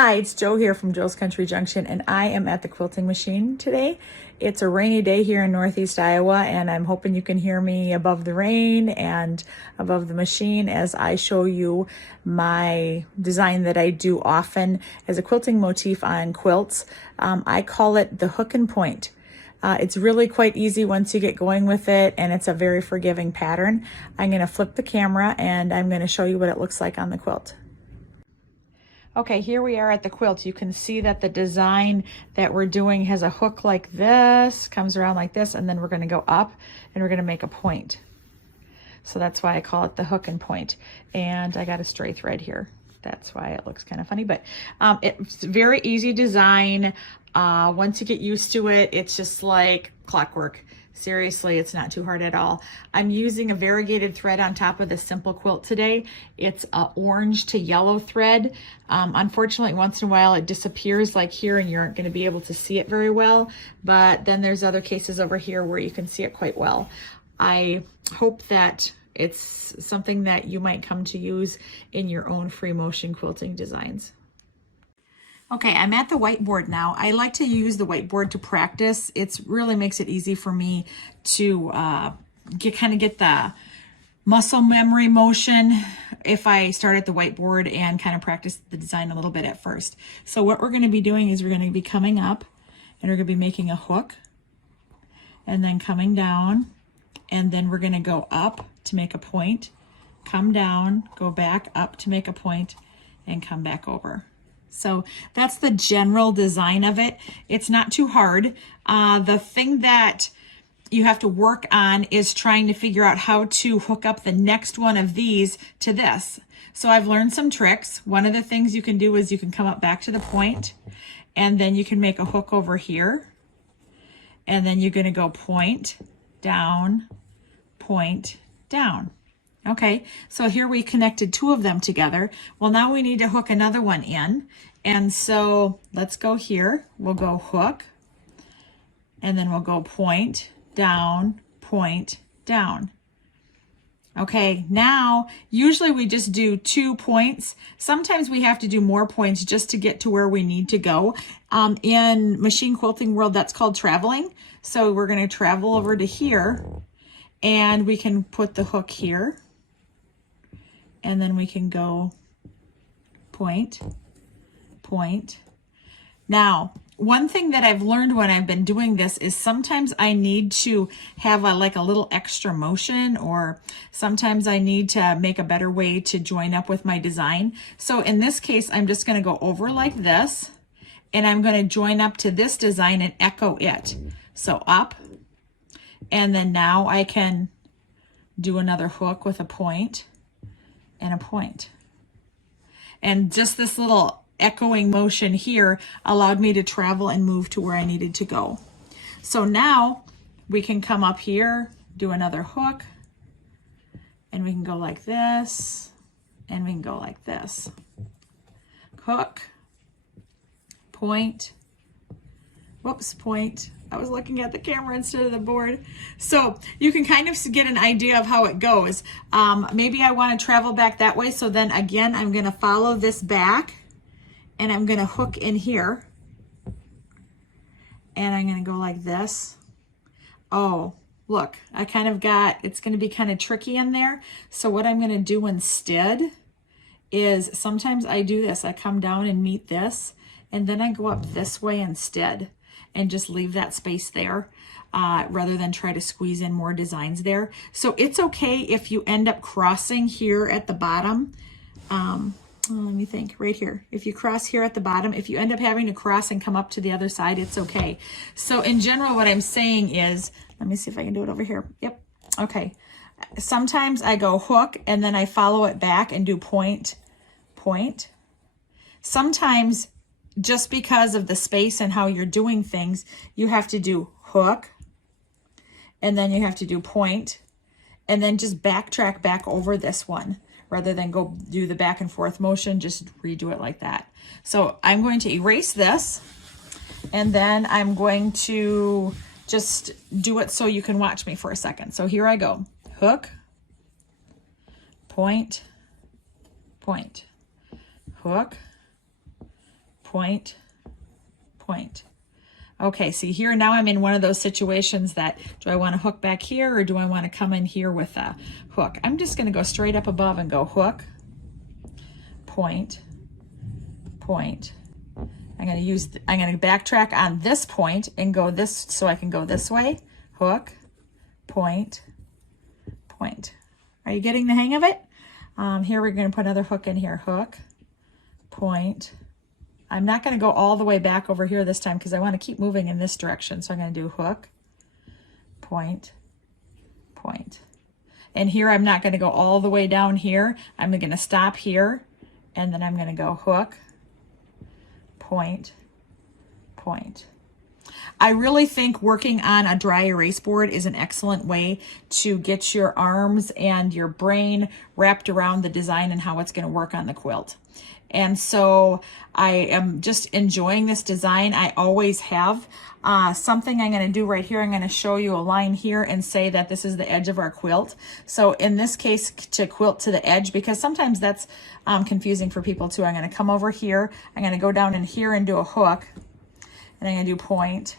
Hi, it's Joe here from Joe's Country Junction, and I am at the quilting machine today. It's a rainy day here in Northeast Iowa, and I'm hoping you can hear me above the rain and above the machine as I show you my design that I do often as a quilting motif on quilts. I call it the hook and point. It's really quite easy once you get going with it, and it's a very forgiving pattern. I'm going to flip the camera and I'm going to show you what it looks like on the quilt. Okay, here we are at the quilt. You can see that the design that we're doing has a hook like this, comes around like this, and then we're going to go up and we're going to make a point. So that's why I call it the hook and point. And I got a stray thread here. That's why it looks kind of funny, but it's very easy design. Once you get used to it, it's just like clockwork. Seriously, it's not too hard at all. I'm using a variegated thread on top of the simple quilt today. It's a orange to yellow thread. Unfortunately, once in a while it disappears like here and you aren't going to be able to see it very well, but then there's other cases over here where you can see it quite well. I hope that it's something that you might come to use in your own free motion quilting designs. Okay, I'm at the whiteboard now. I like to use the whiteboard to practice. It really makes it easy for me to get the muscle memory motion if I start at the whiteboard and kind of practice the design a little bit at first. So what we're going to be doing is we're going to be coming up and we're going to be making a hook and then coming down, and then we're going to go up to make a point, come down, go back up to make a point, and come back over. So that's the general design of it. It's not too hard. The thing that you have to work on is trying to figure out how to hook up the next one of these to this. So I've learned some tricks. One of the things you can do is you can come up back to the point, and then you can make a hook over here. And then you're going to go point, down, point, down. Okay, so here we connected two of them together. Well, now we need to hook another one in. And so let's go here. We'll go hook, and then we'll go point, down, point, down. Okay, now usually we just do 2 points. Sometimes we have to do more points just to get to where we need to go. In machine quilting world, that's called traveling. So we're going to travel over to here, and we can put the hook here. And then we can go point, point. Now, one thing that I've learned when I've been doing this is sometimes I need to have a little extra motion, or sometimes I need to make a better way to join up with my design. So in this case, I'm just going to go over like this, and I'm going to join up to this design and echo it. So up, and then now I can do another hook with a point and a point. And just this little echoing motion here allowed me to travel and move to where I needed to go. So now we can come up here, do another hook, and we can go like this, and we can go like this. Hook, point, whoops, point. I was looking at the camera instead of the board. So you can kind of get an idea of how it goes. Maybe I want to travel back that way. So then again, I'm going to follow this back, and I'm going to hook in here. And I'm going to go like this. Oh, look, I kind of got, it's going to be kind of tricky in there. So what I'm going to do instead is sometimes I do this. I come down and meet this, and then I go up this way instead, and just leave that space there rather than try to squeeze in more designs there. So it's okay if you end up crossing here at the bottom. Let me think, right here. If you cross here at the bottom, if you end up having to cross and come up to the other side, it's okay. So in general, what I'm saying is, let me see if I can do it over here. Yep, okay. Sometimes I go hook, and then I follow it back and do point, point. Sometimes, just because of the space and how you're doing things, you have to do hook, and then you have to do point, and then just backtrack back over this one rather than go do the back and forth motion. Just redo it like that. So I'm going to erase this, and then I'm going to just do it so you can watch me for a second. So here I go. Hook, point, point, hook, point, point. Okay, see here, now I'm in one of those situations that, do I want to hook back here or do I want to come in here with a hook? I'm just going to go straight up above and go hook, point, point. I'm going to backtrack on this point and go this, so I can go this way, hook, point, point. Are you getting the hang of it? Here we're going to put another hook in here, hook, point. I'm not going to go all the way back over here this time because I want to keep moving in this direction. So I'm going to do hook, point, point. And here I'm not going to go all the way down here. I'm going to stop here and then I'm going to go hook, point, point. I really think working on a dry erase board is an excellent way to get your arms and your brain wrapped around the design and how it's going to work on the quilt. And so I am just enjoying this design. I always have. Something I'm going to do right here, I'm going to show you a line here and say that this is the edge of our quilt. So in this case, to quilt to the edge, because sometimes that's confusing for people too. I'm going to come over here. I'm going to go down in here and do a hook. And I'm going to do point,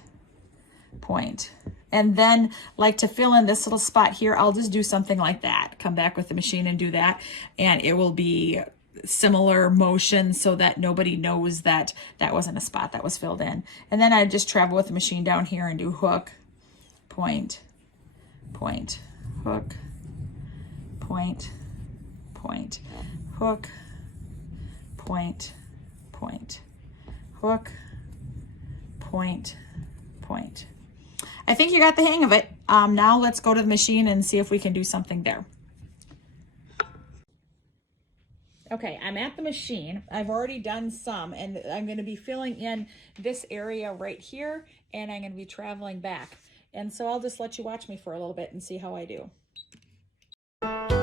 point. And then, like, to fill in this little spot here, I'll just do something like that. Come back with the machine and do that. And it will be similar motion so that nobody knows that that wasn't a spot that was filled in. And then I just travel with the machine down here and do hook, point, point, hook, point, point, hook, point, point, hook, point, point. I think you got the hang of it. Now let's go to the machine and see if we can do something there. Okay, I'm at the machine. I've already done some, and I'm going to be filling in this area right here, and I'm going to be traveling back. And so I'll just let you watch me for a little bit and see how I do.